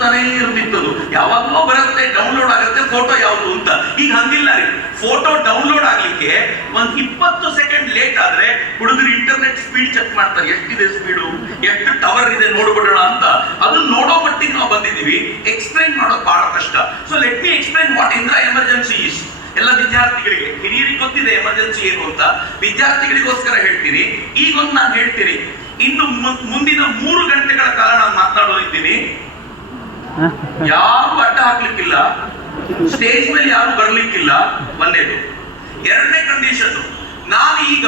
ಹುಡುಕ್ತಾನೆ ಇರ್ತಿತ್ತದು ಯಾವಾಗಲೂ ಬರುತ್ತೆ ಡೌನ್ಲೋಡ್ ಆಗುತ್ತೆ ಫೋಟೋ ಯಾವುದು ಅಂತ. ಈಗ ಹಂಗಿಲ್ಲ ರೀ. ಫೋಟೋ ಡೌನ್ಲೋಡ್ ಆಗ್ಲಿಕ್ಕೆ ಒಂದ್ ಇಪ್ಪತ್ತು ಸೆಕೆಂಡ್ ಲೇಟ್ ಆದ್ರೆ ಹುಡುಗರು ಇಂಟರ್ನೆಟ್ ಸ್ಪೀಡ್ ಚೆಕ್ ಮಾಡ್ತಾರೆ. ಎಷ್ಟಿದೆ ಸ್ಪೀಡು ಎಷ್ಟು ಟವರ್ ಇದೆ ನೋಡ್ಬಿಡೋಣ ಅಂತ. ಅದನ್ನ ನೋಡೋ ಮಟ್ಟಿಗೆ ನಾವು ಬಂದಿದ್ದೀವಿ. ಎಕ್ಸ್ಪ್ಲೈನ್ ಮಾಡೋದು ಬಹಳ ಕಷ್ಟ. So let me explain what Indira emergency is ಎಲ್ಲ ವಿದ್ಯಾರ್ಥಿಗಳಿಗೆ, ಹಿರಿಯರಿಗೆ ಗೊತ್ತಿದೆ ಎಮರ್ಜೆನ್ಸಿ ಏನು ಅಂತ. ವಿದ್ಯಾರ್ಥಿಗಳಿಗೋಸ್ಕರ ಹೇಳ್ತೀನಿ ಈಗೊಂದು ನಾನು ಹೇಳ್ತೀನಿ. ಇನ್ನು ಮುಂದಿನ ಮೂರು ಗಂಟೆಗಳ ಕಾಲ ನಾನು ಮಾತನಾಡೋದಿದ್ದೀನಿ ಯಾರು ಅಡ್ಡ ಹಾಕ್ಲಿಕ್ಕಿಲ್ಲ. ಸ್ಟೇಜ್ ಮೇಲೆ ಯಾರು ಬರ್ಲಿಕ್ಕಿಲ್ಲ. ಒಂದೇದು. ಎರಡನೇ ಕಂಡೀಷನ್ ನಾನು ಈಗ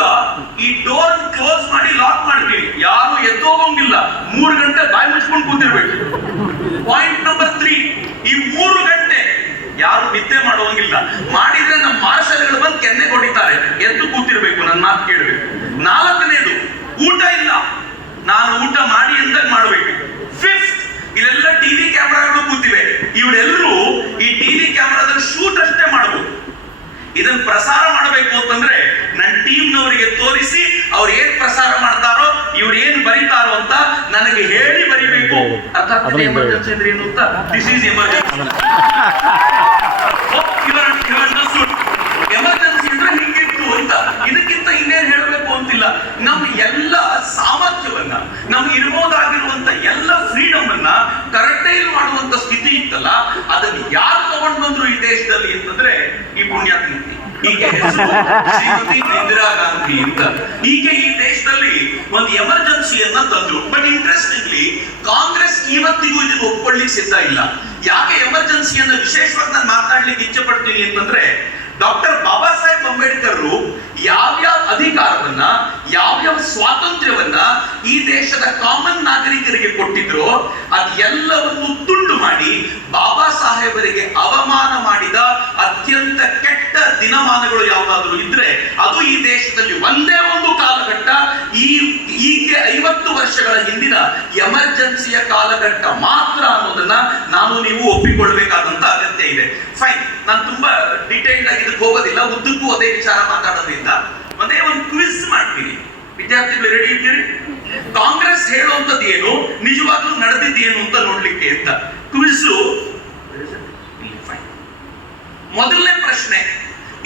ಈ ಡೋರ್ ಕ್ಲೋಸ್ ಮಾಡಿ ಲಾಕ್ ಮಾಡ್ತೀನಿ ಯಾರು ಎದ್ದೋಗಂಗಿಲ್ಲ. ಮೂರು ಗಂಟೆ ಬಾಯಿ ಮುಚ್ಕೊಂಡು ಕೂತಿರ್ಬೇಕು. ಪಾಯಿಂಟ್ ನಂಬರ್ ತ್ರೀ ಈ ಮೂರು ಗಂಟೆ ಯಾರು ನಿದ್ದೆ ಮಾಡುವಂಗಿಲ್ಲ. ಮಾಡಿದ್ರೆ ನಮ್ಮ ಮಾರ್ಷಲ್ಗಳು ಬಂದು ಕೆನ್ನೆ ಕೊಡಿತಾರೆ ಎದ್ದು ಕೂತಿರ್ಬೇಕು. ನನ್ನ ಮಾತು ಕೇಳಬೇಕು. ನಾಲ್ಕನೇದು, ಊಟ ಇಲ್ಲ. ನಾನು ಊಟ ಮಾಡಿ ಎಂದಾಗ ಮಾಡಬೇಕು ಫಿಫ್ತ್ ಇಲ್ಲೆಲ್ಲ ಟಿವಿ ಕ್ಯಾಮ್ರಾಗಳು ಕೂತಿವೆ. ಇವರೆಲ್ಲರೂ ಈ ಟಿವಿ ಕ್ಯಾಮೆರಾದಲ್ಲಿ ಶೂಟ್ ಅಷ್ಟೇ ಮಾಡಬಹುದು ಇದನ್ನ ಪ್ರಸಾರ ಮಾಡಬೇಕು ಅಂತಂದ್ರೆ ನನ್ನ ಟೀಮ್ನವರಿಗೆ ತೋರಿಸಿ ಅವ್ರು ಏನ್ ಪ್ರಸಾರ ಮಾಡ್ತಾರೋ ಇವ್ರು ಏನ್ ಬರೀತಾರೋ ಅಂತ ನನಗೆ ಹೇಳಿ ಬರಿಬೇಕು. ಎಮರ್ಜೆನ್ಸಿ ಅಂದ್ರೆ ಏನು ಅಂತ? ದಿಸ್ ಈಸ್ ಎಮರ್ಜೆನ್ಸಿ ಎಮರ್ಜೆನ್ಸಿ ಅಂದ್ರೆ ಹಿಂಗಿತ್ತು ಅಂತ. ಇದಕ್ಕಿಂತ ಇನ್ನೇನ್ ಹೇಳಬೇಕು ಅಂತಿಲ್ಲ. ನಮ್ ಎಲ್ಲ ಸಾಮರ್ಥ್ಯವನ್ನ ನಮ್ಗೆ ಇರ್ಬೋದಾಗಿರುವಂತ ಎಲ್ಲ ಫ್ರೀಡಮ್ ಅನ್ನ ಕರೆಕ್ಟೈಲ್ ಮಾಡುವಂತ ಸ್ಥಿತಿ ಇತ್ತಲ್ಲ ಅದನ್ನ ಯಾರು ತಗೊಂಡ್ ಬಂದ್ರು ಈ ದೇಶದಲ್ಲಿ ಅಂತಂದ್ರೆ ಈ ಪುಣ್ಯಾತ್ಮಿ ಈಕೆ ಶ್ರೀಮತಿ ಇಂದಿರಾ ಗಾಂಧಿ ಅಂತ. ಈಕೆ ಈ ದೇಶದಲ್ಲಿ ಒಂದು ಎಮರ್ಜೆನ್ಸಿಯನ್ನ ತಂದ್ರು. ಬಟ್ ಇಂಟ್ರೆಸ್ಟಿಂಗ್ಲಿ ಕಾಂಗ್ರೆಸ್ ಇವತ್ತಿಗೂ ಇದನ್ನು ಒಪ್ಕೊಳ್ಳಿಕ್ ಸಿದ್ಧ ಇಲ್ಲ. ಯಾಕೆ ಎಮರ್ಜೆನ್ಸಿಯನ್ನ ವಿಶೇಷವಾಗಿ ನಾನು ಮಾತಾಡ್ಲಿಕ್ಕೆ ಇಚ್ಛೆ ಪಡ್ತೀನಿ ಅಂತಂದ್ರೆ, ಡಾಕ್ಟರ್ ಬಾಬಾ ಸಾಹೇಬ್ ಅಂಬೇಡ್ಕರ್ ಯಾವ್ಯಾವ ಅಧಿಕಾರವನ್ನ, ಯಾವ್ಯಾವ ಸ್ವಾತಂತ್ರ್ಯವನ್ನ ಈ ದೇಶದ ಕಾಮನ್ ನಾಗರಿಕರಿಗೆ ಕೊಟ್ಟಿದ್ರು ಅದೆಲ್ಲವನ್ನು ತುಂಡು ಮಾಡಿ, ಬಾಬಾ ಸಾಹೇಬರಿಗೆ ಅವಮಾನ ಮಾಡಿದ ಅತ್ಯಂತ ದಿನಮಾನಗಳು ಯಾವುದಾದ್ರೂ ಇದ್ರೆ ಅದು ಈ ದೇಶದಲ್ಲಿ ಒಂದೇ ಒಂದು ಕಾಲಘಟ್ಟ. ಈ ಈಗೆ ಐವತ್ತು ವರ್ಷಗಳ ಹಿಂದಿನ ಎಮರ್ಜೆನ್ಸಿಯ ಕಾಲಘಟ್ಟ ಮಾತ್ರ ಅನ್ನೋದನ್ನ ನಾನು ನೀವು ಒಪ್ಪಿಕೊಳ್ಬೇಕಾದಂತ ಅಗತ್ಯ ಇದೆ. ಫೈನ್ ನಾನು ತುಂಬಾ ಡೀಟೇಲ್ ಆಗಿ ಇದಕ್ಕೆ ಹೋಗೋದಿಲ್ಲ. ಉದ್ದಕ್ಕೂ ಅದೇ ವಿಚಾರ ಮಾತಾಡೋದ್ರಿಂದ. ಒಂದೇ ಒಂದು ಕ್ವಿಜ್ ಮಾಡ್ತೀನಿ. ವಿದ್ಯಾರ್ಥಿಗಳು ರೆಡಿ ಇದ್ದೀರಿ? ಕಾಂಗ್ರೆಸ್ ಹೇಳುವಂಥದ್ದು ಏನು? ನಿಜವಾಗ್ಲೂ ನಡೆದಿದ್ದೇನು ಅಂತ ನೋಡ್ಲಿಕ್ಕೆ ಅಂತ. ಕ್ವಿಜ್ ಮೊದಲನೇ ಪ್ರಶ್ನೆ.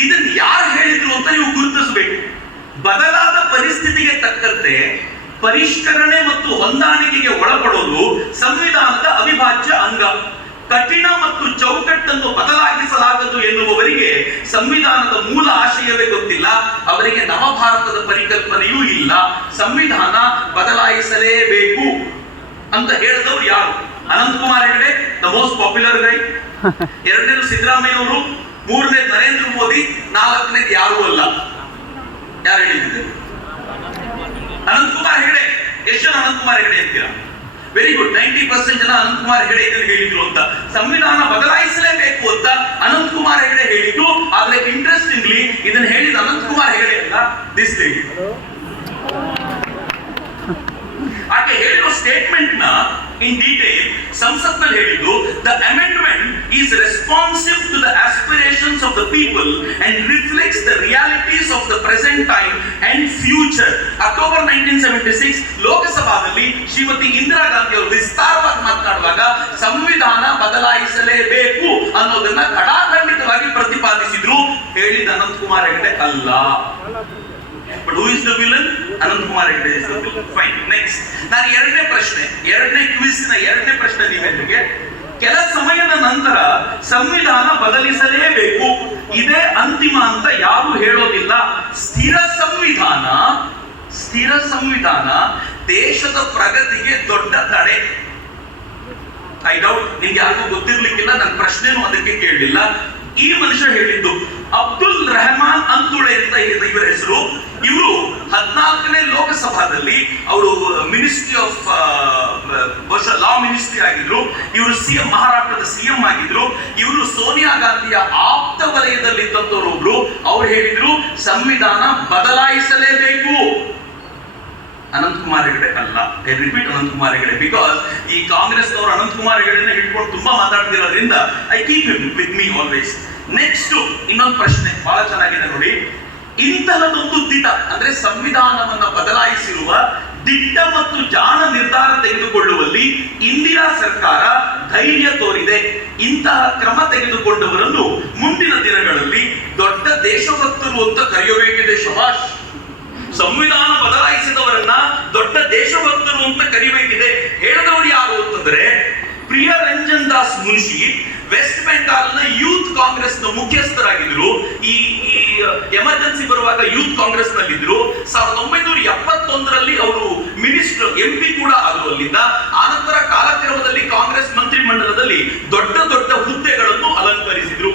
ಇದನ್ನ ಯಾರು ಹೇಳಿದ್ರು ಅಂತ ನೀವು ಗುರುತಿಸಬೇಕು. ಬದಲಾದ ಪರಿಸ್ಥಿತಿಗೆ ತಕ್ಕಂತೆ ಪರಿಷ್ಕರಣೆ ಮತ್ತು ಹೊಂದಾಣಿಕೆಗೆ ಒಳಪಡೋದು ಸಂವಿಧಾನದ ಅವಿಭಾಜ್ಯ ಅಂಗ. ಕಠಿಣ ಮತ್ತು ಚೌಕಟ್ಟನ್ನು ಬದಲಾಗಿಸಲಾಗದು ಎನ್ನುವವರಿಗೆ ಸಂವಿಧಾನದ ಮೂಲ ಆಶಯವೇ ಗೊತ್ತಿಲ್ಲ. ಅವರಿಗೆ ನವಭಾರತದ ಪರಿಕಲ್ಪನೆಯೂ ಇಲ್ಲ. ಸಂವಿಧಾನ ಬದಲಾಯಿಸಲೇಬೇಕು ಅಂತ ಹೇಳಿದವರು ಯಾರು? Ananthkumar Hegde the most popular guy. ಎರಡನೇದು ಸಿದ್ದರಾಮಯ್ಯ ಅವರು ಮೂರನೇ ನರೇಂದ್ರ ಮೋದಿ ನಾಲ್ಕನೇದು ಯಾರೂ ಅಲ್ಲ. ಯಾರು ಹೇಳಿದ್ದಾರೆ ಅನಂತಕುಮಾರ್ ಹೆಗಡೆ. ಎಷ್ಟು ಜನ ಅನಂತಕುಮಾರ್ ಹೆಗಡೆ ಅಂತೀರಾ? ವೆರಿ ಗುಡ್ ನೈಂಟಿ ಪರ್ಸೆಂಟ್ ಜನ ಅನಂತಕುಮಾರ್ ಹೆಗಡೆ ಇದನ್ನು ಹೇಳಿದ್ರು ಅಂತ. ಸಂವಿಧಾನ ಬದಲಾಯಿಸಲೇಬೇಕು ಅಂತ ಅನಂತಕುಮಾರ್ ಹೆಗಡೆ ಹೇಳಿದ್ದು. ಆದ್ರೆ ಇಂಟ್ರೆಸ್ಟಿಂಗ್ಲಿ ಇದನ್ನ ಹೇಳಿದ ಅನಂತಕುಮಾರ್ ಹೆಗಡೆ ಅಲ್ಲ. ದಿಸ್ ಆಕೆ ಹೇಳಿರೋ ಸ್ಟೇಟ್ಮೆಂಟ್ನ ಇನ್ ಡೀಟೇಲ್ ಸಂಸತ್ನಲ್ಲಿ ಹೇಳಿದ್ದು the amendment is responsive to the aspirations of the people and reflects the realities of the present time and future October nineteen seventy six ಲೋಕಸಭಾದಲ್ಲಿ Shrimati Indira Gandhi ಅವರು ವಿಸ್ತಾರವಾಗಿ ಮಾತನಾಡುವಾಗ, ಸಂವಿಧಾನ ಬದಲಾಯಿಸಲೇಬೇಕು ಅನ್ನೋದನ್ನ ಕಡಾಖಂಡಿತವಾಗಿ ಪ್ರತಿಪಾದಿಸಿದ್ರು, ಹೇಳಿದ ಅನಂತಕುಮಾರ್ ಹೆಗಡೆ, ಅಲ್ಲ. But who is the villain Ananth Kumar Hegde fine next ನಾನು ಎರಡನೇ ಪ್ರಶ್ನೆ, ಎರಡನೇ ಕ್ವಿಸ್ನ ಎರಡನೇ ಪ್ರಶ್ನೆ ನೀವೆಲ್ಲರಿಗೆ ಕೆಲ ಸಮಯದ ನಂತರ ಸಂವಿಧಾನ ಬದಲಿಸಲೇಬೇಕು. ಇದೇ ಅಂತಿಮ ಅಂತ ಯಾರು ಹೇಳೋದಿಲ್ಲ. ಸ್ಥಿರ ಸಂವಿಧಾನ ಸ್ಥಿರ ಸಂವಿಧಾನ ದೇಶದ ಪ್ರಗತಿಗೆ ದೊಡ್ಡ ತಡೆ. ಐ ಡೌಟ್ ನಿಮ್ಗೆ ಯಾರಿಗೂ ಗೊತ್ತಿರ್ಲಿಕ್ಕಿಲ್ಲ ನನ್ನ ಪ್ರಶ್ನೆನೂ ಅದಕ್ಕೆ ಕೇಳಲಿಲ್ಲ ಈ ಮನುಷ್ಯ ಹೇಳಿದ್ದು, ಅಬ್ದುಲ್ ರೆಹಮಾನ್ ಅಂತುಳೆ ಅಂತ ಇವರ ಹೆಸರು. ಇವರು ಹದಿನಾಲ್ಕನೇ ಲೋಕಸಭಾದಲ್ಲಿ ಅವರು ಮಿನಿಸ್ಟ್ರಿ ಆಫ್ ಬಹುಶಃ ಲಾ ಮಿನಿಸ್ಟ್ರಿ ಆಗಿದ್ರು. ಇವರು ಸಿಎಂ ಮಹಾರಾಷ್ಟ್ರದ ಸಿಎಂ ಆಗಿದ್ರು. ಇವರು ಸೋನಿಯಾ ಗಾಂಧಿಯ ಆಪ್ತ ವಲಯದಲ್ಲಿದ್ದಂಥವ್ರು ಒಬ್ರು. ಅವ್ರು ಹೇಳಿದ್ರು, ಸಂವಿಧಾನ ಬದಲಾಯಿಸಲೇಬೇಕು. ಅನಂತಕುಮಾರ್ ಹೆಗಡೆ ಅಲ್ಲ. I repeat Ananthkumar Hegde because ಈ ಕಾಂಗ್ರೆಸ್ ಅವರು ಅನಂತಕುಮಾರ್ ಹೆಗಡೆನ ಹಿಡ್ಕೊಂಡು ತುಂಬಾ ಮಾತಾಡ್ತಿರೋದ್ರಿಂದ I keep with me always next ಇನ್ನೊಂದು ಪ್ರಶ್ನೆ, ಬಹಳ ಚೆನ್ನಾಗಿದೆ ನೋಡಿ. ಇಂತಹದೊಂದು ದಿಟ ಅಂದ್ರೆ ಸಂವಿಧಾನವನ್ನ ಬದಲಾಯಿಸಿರುವ ದಿಟ್ಟ ಮತ್ತು ಜಾಣ ನಿರ್ಧಾರ ತೆಗೆದುಕೊಳ್ಳುವಲ್ಲಿ ಇಂದಿರಾ ಸರ್ಕಾರ ಧೈರ್ಯ ತೋರಿದೆ. ಇಂತಹ ಕ್ರಮ ತೆಗೆದುಕೊಂಡವರನ್ನು ಮುಂದಿನ ದಿನಗಳಲ್ಲಿ ದೊಡ್ಡ ದೇಶಭಕ್ತರು ಅಂತ ಕರೆಯಬೇಕಿದೆ ಶಭಾಷ್ ಸಂವಿಧಾನ ಬದಲಾಯಿಸಿದವರನ್ನ ದೊಡ್ಡ ದೇಶಭಕ್ತರು ಅಂತ ಕರಿಬೇಕಿದೆ. ಹೇಳಿದವರು ಯಾರು ಅಂತಂದ್ರೆ ಪ್ರಿಯ ರಂಜನ್ ದಾಸ್ ಮುನ್ಷಿ ವೆಸ್ಟ್ ಬೆಂಗಾಲ್ನ ಯೂತ್ ಕಾಂಗ್ರೆಸ್ನ ಮುಖ್ಯಸ್ಥರಾಗಿದ್ರು. ಈ ಎಮರ್ಜೆನ್ಸಿ ಬರುವಾಗ ಯೂತ್ ಕಾಂಗ್ರೆಸ್ ನಲ್ಲಿದ್ರು. ಸಾವಿರದ ಒಂಬೈನೂರ ಎಪ್ಪತ್ತೊಂದರಲ್ಲಿ ಅವರು ಮಿನಿಸ್ಟರ್ ಎಂ ಪಿ ಕೂಡ ಆದ್ರು ಅಲ್ಲಿಂದ ಆನಂತರ ಕಾಲಕ್ರಮದಲ್ಲಿ ಕಾಂಗ್ರೆಸ್ ಮಂತ್ರಿ ಮಂಡಲದಲ್ಲಿ ದೊಡ್ಡ ದೊಡ್ಡ ಹುದ್ದೆಗಳನ್ನು ಅಲಂಕರಿಸಿದ್ರು.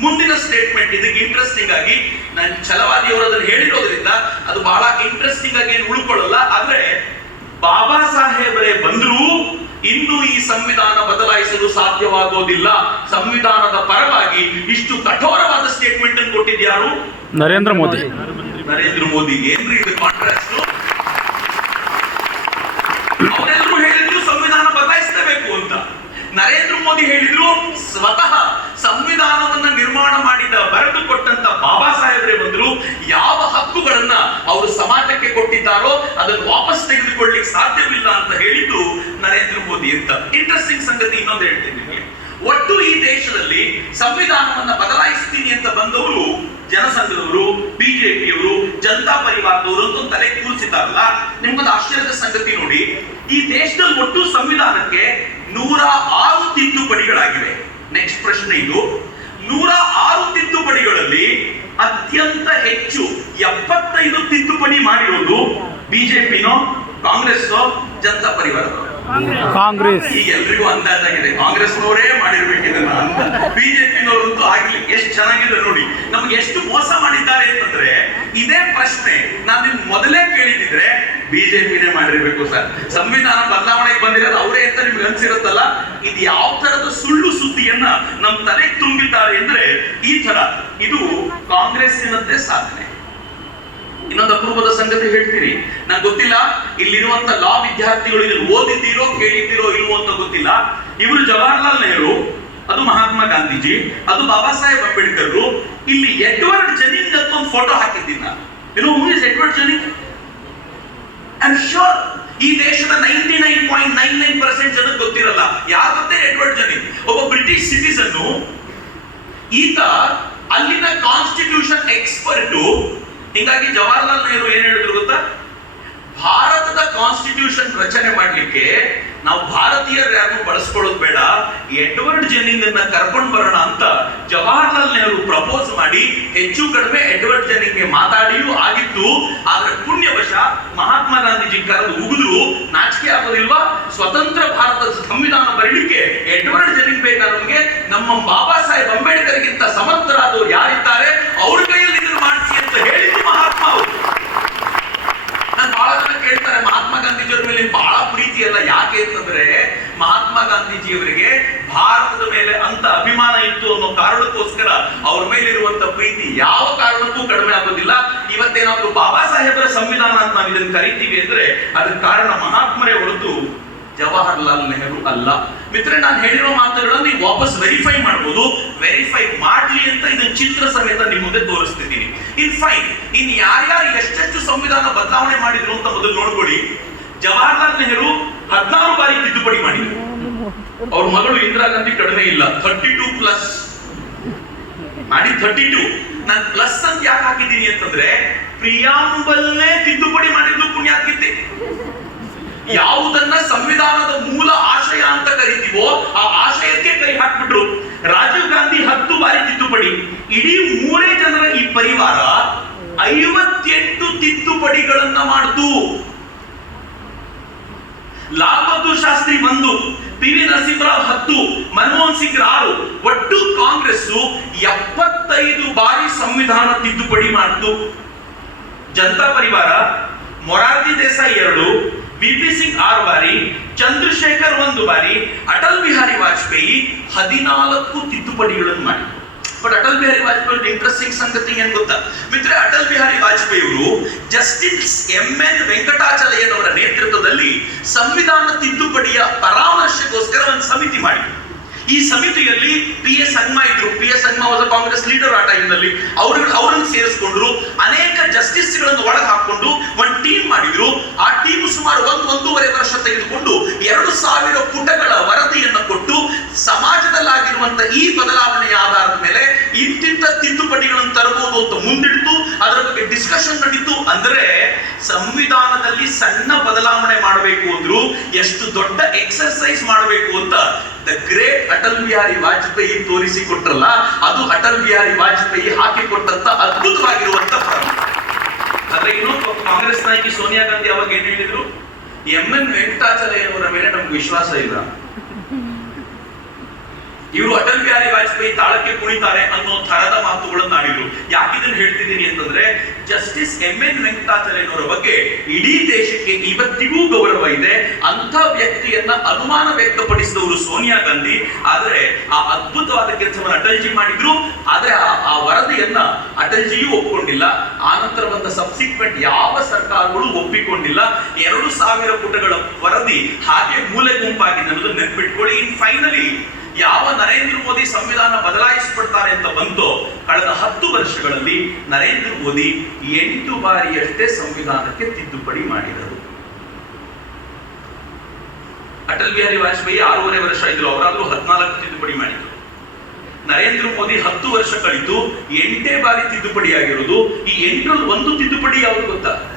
ಮುಂದಿನ ಸ್ಟೇಟ್ಮೆಂಟ್ ಇದಕ್ಕೆ ಇಂಟ್ರೆಸ್ಟಿಂಗ್ ಆಗಿ, ನಾನು ಛಲವಾದಿಯವರು ಅದನ್ನು ಹೇಳಿರೋದ್ರಿಂದ ಅದು ಬಹಳ ಇಂಟ್ರೆಸ್ಟಿಂಗ್ ಆಗಿ ಏನು ಉಳ್ಕೊಳ್ಳಲ್ಲ. ಆದ್ರೆ, ಬಾಬಾ ಸಾಹೇಬರೇ ಬಂದರೂ ಇನ್ನು ಈ ಸಂವಿಧಾನ ಬದಲಾಯಿಸಲು ಸಾಧ್ಯವಾಗೋದಿಲ್ಲ. ಸಂವಿಧಾನದ ಪರವಾಗಿ ಇಷ್ಟು ಕಠೋರವಾದ ಸ್ಟೇಟ್ಮೆಂಟ್ ಅನ್ನು ಕೊಟ್ಟಿದ್ಯಾರು? ನರೇಂದ್ರ ಮೋದಿ. ನರೇಂದ್ರ ಮೋದಿ ಏನ್ರಿ ಇದು ಕಾಂಟ್ರಾಕ್ಟ್ ಅವರೆಲ್ಲರೂ ಹೇಳಿದ್ರು ಸಂವಿಧಾನ ಬದಲಾಯಿಸಲೇಬೇಕು ಅಂತ. ನರೇಂದ್ರ ಮೋದಿ ಹೇಳಿದ್ರು ಸ್ವತಃ ಸಂವಿಧಾನವನ್ನ ನಿರ್ಮಾಣ ಮಾಡಿದ ಬರೆದು ಕೊಟ್ಟಂತ ಬಾಬಾ ಸಾಹೇಬ್ರೆ ಬಂದ್ರು. ಯಾವ ಹಕ್ಕುಗಳನ್ನ ಅವರು ಸಮಾಜಕ್ಕೆ ಕೊಟ್ಟಿದ್ದಾರೋ ಅದನ್ನು ವಾಪಸ್ ತೆಗೆದುಕೊಳ್ಳಿಕ್ಕೆ ಸಾಧ್ಯವಿಲ್ಲ ಅಂತ ಹೇಳಿದ್ದು ನರೇಂದ್ರ ಮೋದಿ ಅಂತ. ಇಂಟ್ರೆಸ್ಟಿಂಗ್ ಸಂಗತಿ ಇನ್ನೊಂದು ಹೇಳ್ತೀನಿ ನಿಮಗೆ. ಒಟ್ಟು ಈ ದೇಶದಲ್ಲಿ ಸಂವಿಧಾನವನ್ನ ಬದಲಾಯಿಸ್ತೀನಿ ಅಂತ ಬಂದವರು ಜನಸಂಘದವರು ಬಿಜೆಪಿಯವರು ಜನತಾ ಪರಿವಾರದವರು ಅಂತ ತಲೆ ಕೂರಿಸಿದ್ದಾರಲ್ಲ? ನಿಮ್ಗೊಂದು ಆಶ್ಚರ್ಯದ ಸಂಗತಿ ನೋಡಿ. ಈ ದೇಶದಲ್ಲಿ ಒಟ್ಟು ಸಂವಿಧಾನಕ್ಕೆ ನೂರ ಆರು ತಿದ್ದುಪಡಿಗಳಾಗಿವೆ. ನೆಕ್ಸ್ಟ್ ಪ್ರಶ್ನೆ ಇದು. ನೂರ ಆರು ತಿದ್ದುಪಡಿಗಳಲ್ಲಿ ಅತ್ಯಂತ ಹೆಚ್ಚು ಎಪ್ಪತ್ತೈದು ತಿದ್ದುಪಡಿ ಮಾಡಿರೋದು ಬಿಜೆಪಿನೋ ಕಾಂಗ್ರೆಸ್ ಜನತಾ ಪರಿವಾರದವರು. ಕಾಂಗ್ರೆಸ್. ಈಗ ಎಲ್ರಿಗೂ ಅಂದಾಜಾಗಿದೆ ಕಾಂಗ್ರೆಸ್ನವರೇ ಮಾಡಿರ್ಬೇಕಿದನ್ನ ಅಂತ. ಬಿಜೆಪಿನವರಂತೂ ಆಗ್ಲಿ ಎಷ್ಟು ಚೆನ್ನಾಗಿದೆ ನೋಡಿ. ನಮ್ಗೆ ಎಷ್ಟು ಮೋಸ ಮಾಡಿದ್ದಾರೆ ಅಂತಂದ್ರೆ ಇದೇ ಪ್ರಶ್ನೆ ನಾನು ನಿಮ್ ಮೊದಲೇ ಕೇಳಿದಿದ್ರೆ ಬಿಜೆಪಿನೇ ಮಾಡಿರ್ಬೇಕು ಸರ್. ಸಂವಿಧಾನ ಬದಲಾವಣೆಗೆ ಬಂದಿರೋದು ಅವರೇ ಅಂತ ನಿಮ್ಗೆ ಅನ್ಸಿರುತ್ತಲ್ಲ? ಇದು ಯಾವ ತರದ ಸುಳ್ಳು ಸುದ್ದಿಯನ್ನ ನಮ್ ತಲೆಗೆ ತುಂಬಿದ್ದಾರೆ ಅಂದ್ರೆ ಈ ತರ ಇದು ಕಾಂಗ್ರೆಸ್ಸಿನದ್ದೇ ಸಾಧನೆ. ಇನ್ನೊಂದು ಅಪರೂಪದ ಸಂಗತಿ ಹೇಳ್ತೀನಿ. ನಂಗೆ ಗೊತ್ತಿಲ್ಲ, ಇಲ್ಲಿರುವಂತ ಲಾ ವಿದ್ಯಾರ್ಥಿಗಳು ಇಲ್ಲಿ ಓದಿದ್ದೀರೋ, ಕೇಳಿದ್ದೀರೋ, ಇಲ್ವೋ ಅಂತ ಗೊತ್ತಿಲ್ಲ. ಇವರು ಜವಾಹರ್ಲಾಲ್ ನೆಹರು, ಅದು ಮಹಾತ್ಮ ಗಾಂಧೀಜಿ, ಅದು ಬಾಬಾ ಸಾಹೇಬ್ ಅಂಬೇಡ್ಕರ್ ಇಲ್ಲಿ ಎಡ್ವರ್ಡ್ ಜನಿಂಗ್ ಅಂತ ಒಂದು ಫೋಟೋ ಹಾಕಿದ್ದೀನಿ ನಾನು. No who is Edward Jenning? I sure ಈ ದೇಶದ ninety nine point nine nine percent ಜನಕ್ಕೆ ಗೊತ್ತಿರಲ್ಲ. ಯಾರು ಗೊತ್ತೇ ಎಡ್ವರ್ಡ್ ಜನಿಂಗ್? ಒಬ್ಬ ಬ್ರಿಟಿಷ್ ಸಿಟಿಸನ್ ಈತ ಅಲ್ಲಿನ ಕಾನ್ಸ್ಟಿಟ್ಯೂಷನ್ ಎಕ್ಸ್ಪರ್ಟ್ ಹಿಂಗಾಗಿ ಜವಾಹರ್ಲಾಲ್ ನೆಹರು ಏನ್ ಹೇಳಿದ್ರು ಗೊತ್ತಾ? ಭಾರತದ ಕಾನ್ಸ್ಟಿಟ್ಯೂಷನ್ ರಚನೆ ಮಾಡ್ಲಿಕ್ಕೆ ನಾವು ಭಾರತೀಯರು ಯಾರನ್ನು ಬಳಸ್ಕೊಳ್ಳೋದು ಬೇಡ. ಎಡ್ವರ್ಡ್ ಜೆನಿಂಗ್ ಕರ್ಕೊಂಡ್ ಬರೋಣ ಅಂತ ಜವಾಹರ್ಲಾಲ್ ನೆಹರು ಪ್ರಪೋಸ್ ಮಾಡಿ ಹೆಚ್ಚು ಕಡಿಮೆ ಎಡ್ವರ್ಡ್ ಜೆನಿಂಗ್ಗೆ ಮಾತಾಡಿಯೂ ಆಗಿತ್ತು. ಆದ್ರೆ ಪುಣ್ಯವಶ ಮಹಾತ್ಮ ಗಾಂಧೀಜಿ ಕರೆದು ಉಗಿದ್ರು, ನಾಚಿಕೆ ಆಗೋದಿಲ್ವಾ? ಸ್ವತಂತ್ರ ಭಾರತದ ಸಂವಿಧಾನ ಬರೀಲಿಕ್ಕೆ ಎಡ್ವರ್ಡ್ ಜೆನಿಂಗ್ ಬೇಕಾ ನಮಗೆ? ನಮ್ಮ ಬಾಬಾ ಸಾಹೇಬ್ ಅಂಬೇಡ್ಕರ್ಗಿಂತ ಸಮರ್ಥರಾದವರು ಯಾರಿದ್ದಾರೆ? ಅವ್ರ ಕೈಯಲ್ಲಿ ಇದನ್ನು ಮಾಡಿಸಿ ಅಂತ ಹೇಳಿದ್ದು ಮಹಾತ್ಮ ಅವರು. ಬಹಳ ಜನ ಕೇಳ್ತಾರೆ ಮಹಾತ್ಮ ಗಾಂಧೀಜಿಯವರ ಮೇಲೆ ಬಹಳ ಪ್ರೀತಿ ಅಲ್ಲ? ಯಾಕೆ ಅಂತಂದ್ರೆ ಮಹಾತ್ಮ ಗಾಂಧೀಜಿಯವರಿಗೆ ಭಾರತದ ಮೇಲೆ ಅಂತ ಅಭಿಮಾನ ಇತ್ತು ಅನ್ನೋ ಕಾರಣಕ್ಕೋಸ್ಕರ ಅವ್ರ ಮೇಲೆ ಇರುವಂತ ಪ್ರೀತಿ ಯಾವ ಕಾರಣಕ್ಕೂ ಕಡಿಮೆ ಆಗೋದಿಲ್ಲ. ಇವತ್ತೇನಾದ್ರೂ ಬಾಬಾ ಸಾಹೇಬರ ಸಂವಿಧಾನ ಅಂತ ನಾವು ಇದನ್ನು ಕರಿತೀವಿ ಅಂದ್ರೆ ಅದಕ್ಕೆ ಕಾರಣ ಮಹಾತ್ಮರೇ ಹೊರತು ಜವಾಹರಲಾಲ್ ನೆಹರು ಅಲ್ಲ. ಮಿತ್ರ ನಾನು ಹೇಳಿರೋ ಮಾತುಗಳನ್ನು ನೀವು ವಾಪಸ್ ವೆರಿಫೈ ಮಾಡ್ಬೋದು. ವೆರಿಫೈ ಮಾಡ್ಲಿ ಅಂತ ಇದನ್ನ ಚಿತ್ರ ಸಮೇತ ನಿಮ್ಮ ಮುಂದೆ ತೋರಿಸ್ತಿದ್ದೀನಿ. ಇನ್ ಫೈನ್ ಇನ್ ಯಾರ್ಯಾರು ಎಷ್ಟೆಷ್ಟು ಸಂವಿಧಾನ ಬದಲಾವಣೆ ಮಾಡಿದ್ರು ಅಂತ ಮೊದಲು ನೋಡ್ಕೊಳ್ಳಿ. ಜವಾಹರ್ಲಾಲ್ ನೆಹರು ಹದಿನಾರು ಬಾರಿ ತಿದ್ದುಪಡಿ ಮಾಡಿದ್ರು. ಅವ್ರ ಮಗಳು ಇಂದಿರಾ ಗಾಂಧಿ ಕಡಿಮೆ ಇಲ್ಲ. ಥರ್ಟಿ ಟೂ ಪ್ಲಸ್ ಮಾಡಿ ಥರ್ಟಿ ಟೂ ನಾನು ಪ್ಲಸ್ ಅಂತ ಯಾಕೆ ಹಾಕಿದ್ದೀನಿ ಅಂತಂದ್ರೆ, ಪ್ರಿಯಾಂಬಲ್ನೇ ತಿದ್ದುಪಡಿ ಮಾಡಿದ್ದು ಪುಣ್ಯಾತ್ಕಿದ್ದೆ ಯಾವುದನ್ನ ಸಂವಿಧಾನದ ಮೂಲ ಆಶಯ ಅಂತ ಕರಿತೀವೋ, ಆ ಆಶಯಕ್ಕೆ ಕೈ ಹಾಕ್ಬಿಟ್ರು. ರಾಜೀವ್ ಗಾಂಧಿ ಹತ್ತು ಬಾರಿ ತಿದ್ದುಪಡಿ. ಪರಿವಾರ ಐವತ್ತೆಂಟು ತಿದ್ದುಪಡಿಗಳನ್ನ ಮಾಡಿತು ಲಾಲ್ ಬಹದ್ದೂರ್ ಶಾಸ್ತ್ರಿ ಒಂದು, ಪಿ ವಿ ನರಸಿಂಹರಾವ್ ಹತ್ತು, ಮನಮೋಹನ್ ಸಿಂಗ್ ಆರು, ಒಟ್ಟು ಕಾಂಗ್ರೆಸ್ ಎಪ್ಪತ್ತೈದು ಬಾರಿ ಸಂವಿಧಾನ ತಿದ್ದುಪಡಿ ಮಾಡಿತು. ಜನತಾ ಪರಿವಾರ, ಮೊರಾರ್ಜಿ ದೇಸಾಯಿ ಎರಡು ಬಿಪಿ ಸಿಂಗ್ ಆರು ಬಾರಿ, ಚಂದ್ರಶೇಖರ್ ಒಂದು ಬಾರಿ, ಅಟಲ್ ಬಿಹಾರಿ ವಾಜಪೇಯಿ ಹದಿನಾಲ್ಕು ತಿದ್ದುಪಡಿಗಳನ್ನು ಮಾಡಿ ಬಟ್ ಅಟಲ್ ಬಿಹಾರಿ ವಾಜಪೇಯಿ ಇಂಟ್ರೆಸ್ಟಿಂಗ್ ಸಂಗತಿ ಏನ್ ಗೊತ್ತಾ? ಮಿತ್ರ ಅಟಲ್ ಬಿಹಾರಿ ವಾಜಪೇಯಿ ಅವರು ಜಸ್ಟಿಸ್ ಎಂ ಎನ್ ವೆಂಕಟಾಚಲಯ್ಯನವರ ನೇತೃತ್ವದಲ್ಲಿ ಸಂವಿಧಾನ ತಿದ್ದುಪಡಿಯ ಪರಾಮರ್ಶೆಗೋಸ್ಕರ ಒಂದು ಸಮಿತಿ ಮಾಡಿದ್ರು. ಈ ಸಮಿತಿಯಲ್ಲಿ ಪಿ ಎಸ್ ಸಂಗ್ಮಾ ಇದ್ರು, P S Sangma was Congress leader ಆ ಟೈಮ್ನಲ್ಲಿ ಅವರು ಅವರನ್ನು ಸೇರಿಸ್ಕೊಂಡ್ರು. ಅನೇಕ ಜಸ್ಟಿಸ್ಗಳನ್ನು ಒಳಗೆ ಹಾಕೊಂಡು ಒಂದು ಟೀಮ್ ಮಾಡಿದ್ರು. ಆ ಟೀಮ್ ಸುಮಾರು ಒಂದು ಒಂದೂವರೆ ವರ್ಷ ತೆಗೆದುಕೊಂಡು ಎರಡು ಸಾವಿರ ಪುಟಗಳ ವರದಿಯನ್ನು ಕೊಟ್ಟು ಸಮಾಜದಲ್ಲಾಗಿರುವಂತ ಈ ಬದಲಾವಣೆಯ ಆಧಾರದ ಮೇಲೆ ಇಂತಿಂತ ತಿದ್ದುಪಡಿಗಳನ್ನು ತರಬಹುದು ಅಂತ ಮುಂದಿಡ್ತು. ಅದರ ಬಗ್ಗೆ ಡಿಸ್ಕಷನ್ ನಡೀತು. ಅಂದ್ರೆ ಸಂವಿಧಾನದಲ್ಲಿ ಸಣ್ಣ ಬದಲಾವಣೆ ಮಾಡಬೇಕು ಅಂದ್ರು, ಎಷ್ಟು ದೊಡ್ಡ ಎಕ್ಸರ್ಸೈಸ್ ಮಾಡಬೇಕು ಅಂತ ದ ಗ್ರೇಟ್ ಅಟಲ್ ಬಿಹಾರಿ ವಾಜಪೇಯಿ ತೋರಿಸಿಕೊಟ್ರಲ್ಲ, ಅದು ಅಟಲ್ ಬಿಹಾರಿ ವಾಜಪೇಯಿ ಹಾಕಿಕೊಟ್ಟಂತ ಅದ್ಭುತವಾಗಿರುವಂತ ಆದ್ರೆ ಇನ್ನೊಬ್ಬ ಕಾಂಗ್ರೆಸ್ ನಾಯಕಿ ಸೋನಿಯಾ ಗಾಂಧಿ ಅವಾಗ ಏನ್ ಹೇಳಿದ್ರು? ಎಂ ಎನ್ ವೆಂಕಟಾಚಲಯ್ಯನವರ ಮೇಲೆ ನಮ್ಗೆ ವಿಶ್ವಾಸ ಇಲ್ಲ. ಇವರು ಅಟಲ್ ಬಿಹಾರಿ ವಾಜಪೇಯಿ ತಾಳಕ್ಕೆ ಕುಣಿತಾರೆ ಅನ್ನೋ ತರದ ಮಾತುಗಳನ್ನು ಆಡಿದ್ರು ಯಾಕೆ ಇದನ್ನು ಹೇಳ್ತಿದ್ದೀನಿ ಅಂತಂದ್ರೆ, ಜಸ್ಟಿಸ್ ಎಂ ಎನ್ ವೆಂಕಟಾಚಲಯ್ಯನವರ ಬಗ್ಗೆ ಇಡೀ ದೇಶಕ್ಕೆ ಇವತ್ತಿಗೂ ಗೌರವ ಇದೆ. ಅಂತ ವ್ಯಕ್ತಿಯನ್ನ ಅನುಮಾನ ವ್ಯಕ್ತಪಡಿಸಿದವರು ಸೋನಿಯಾ ಗಾಂಧಿ. ಆದ್ರೆ ಆ ಅದ್ಭುತವಾದ ಕೆಲಸವನ್ನು ಅಟಲ್ಜಿ ಮಾಡಿದ್ರು. ಆದ್ರೆ ಆ- ಆ ವರದಿಯನ್ನ ಅಟಲ್ಜಿಯೂ ಒಪ್ಪಿಕೊಂಡಿಲ್ಲ ಆನಂತರ ಬಂದ ಸಬ್ಸಿಕ್ವೆಂಟ್ ಯಾವ ಸರ್ಕಾರಗಳು ಒಪ್ಪಿಕೊಂಡಿಲ್ಲ. ಎರಡು ಸಾವಿರ ಪುಟಗಳ ವರದಿ ಹಾಗೆ ಮೂಲೆ ಗುಂಪಾಗಿದೆ ಅನ್ನೋದು ನೆನ್ಪಿಟ್ಕೊಳ್ಳಿ. ಇನ್ ಫೈನಲಿ ಯಾವ ನರೇಂದ್ರ ಮೋದಿ ಸಂವಿಧಾನ ಬದಲಾಯಿಸಿಬಿಡ್ತಾರೆ ಅಂತ ಬಂತೋ, ಕಳೆದ ಹತ್ತು ವರ್ಷಗಳಲ್ಲಿ ನರೇಂದ್ರ ಮೋದಿ ಎಂಟು ಬಾರಿಯಷ್ಟೇ ಸಂವಿಧಾನಕ್ಕೆ ತಿದ್ದುಪಡಿ ಮಾಡಿದರು. ಅಟಲ್ ಬಿಹಾರಿ ವಾಜಪೇಯಿ ಆರೂವರೆ ವರ್ಷ ಇದ್ರು ಅವರಾದ್ರೂ ಹದಿನಾಲ್ಕು ತಿದ್ದುಪಡಿ ಮಾಡಿದರು. ನರೇಂದ್ರ ಮೋದಿ ಹತ್ತು ವರ್ಷ ಕಳಿತು ಎಂಟೇ ಬಾರಿ ತಿದ್ದುಪಡಿ ಆಗಿರೋದು, ಈ ಎಂಟರಲ್ಲಿ ಒಂದು ತಿದ್ದುಪಡಿ ಯಾವುದು ಗೊತ್ತಾ?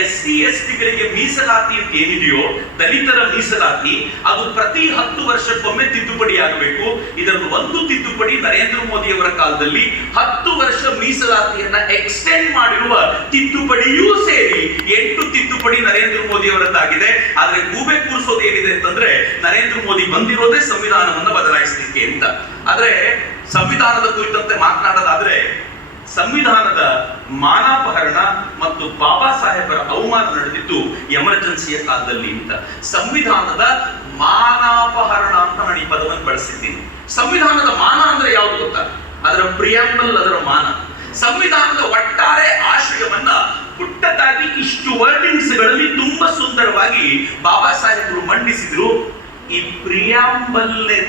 ಎಸ್ ಸಿ ಎಸ್ ಟಿಗಳಿಗೆ ಮೀಸಲಾತಿ ಅಂತ ಏನಿದೆಯೋ, ದಲಿತರ ಮೀಸಲಾತಿ, ಅದು ಪ್ರತಿ ಹತ್ತು ವರ್ಷಕ್ಕೊಮ್ಮೆ ತಿದ್ದುಪಡಿ ಆಗಬೇಕು. ಇದನ್ನು ಒಂದು ತಿದ್ದುಪಡಿ ನರೇಂದ್ರ ಮೋದಿ ಅವರ ಕಾಲದಲ್ಲಿ ಹತ್ತು ವರ್ಷ ಮೀಸಲಾತಿಯನ್ನ ಎಕ್ಸ್ಟೆಂಡ್ ಮಾಡಿರುವ ತಿದ್ದುಪಡಿಯೂ ಸೇರಿ ಎಂಟು ತಿದ್ದುಪಡಿ ನರೇಂದ್ರ ಮೋದಿ ಅವರದ್ದಾಗಿದೆ ಆದ್ರೆ ಗೂಬೆ ಕೂರಿಸೋದು ಏನಿದೆ ಅಂತಂದ್ರೆ ನರೇಂದ್ರ ಮೋದಿ ಬಂದಿರೋದೇ ಸಂವಿಧಾನವನ್ನ ಬದಲಾಯಿಸಲಿಕ್ಕೆ ಅಂತ. ಆದ್ರೆ ಸಂವಿಧಾನದ ಕುರಿತಂತೆ ಮಾತನಾಡೋದಾದ್ರೆ ಸಂವಿಧಾನದ ಮಾನಾಪಹರಣ ಮತ್ತು ಬಾಬಾ ಸಾಹೇಬರ ಅವಮಾನ ನಡೆದಿದ್ದು ಎಮರ್ಜೆನ್ಸಿಯ ಕಾಲದಲ್ಲಿ ಅಂತ. ಸಂವಿಧಾನದ ಮಾನಾಪಹರಣ ಅಂತ ನಾನು ಈ ಪದವನ್ನು ಬಳಸಿದ್ದೀನಿ. ಸಂವಿಧಾನದ ಮಾನ ಅಂದ್ರೆ ಯಾವುದು ಗೊತ್ತಾ? ಅದರ ಪ್ರಿಯಾಂಬಲ್ ಅದರ ಮಾನ. ಸಂವಿಧಾನದ ಒಟ್ಟಾರೆ ಆಶಯವನ್ನ ಪುಟ್ಟದಾಗಿ ಇಷ್ಟು ವರ್ಡಿಂಗ್ಸ್ಗಳಲ್ಲಿ ತುಂಬಾ ಸುಂದರವಾಗಿ ಬಾಬಾ ಸಾಹೇಬರು ಮಂಡಿಸಿದ್ರು. ಈ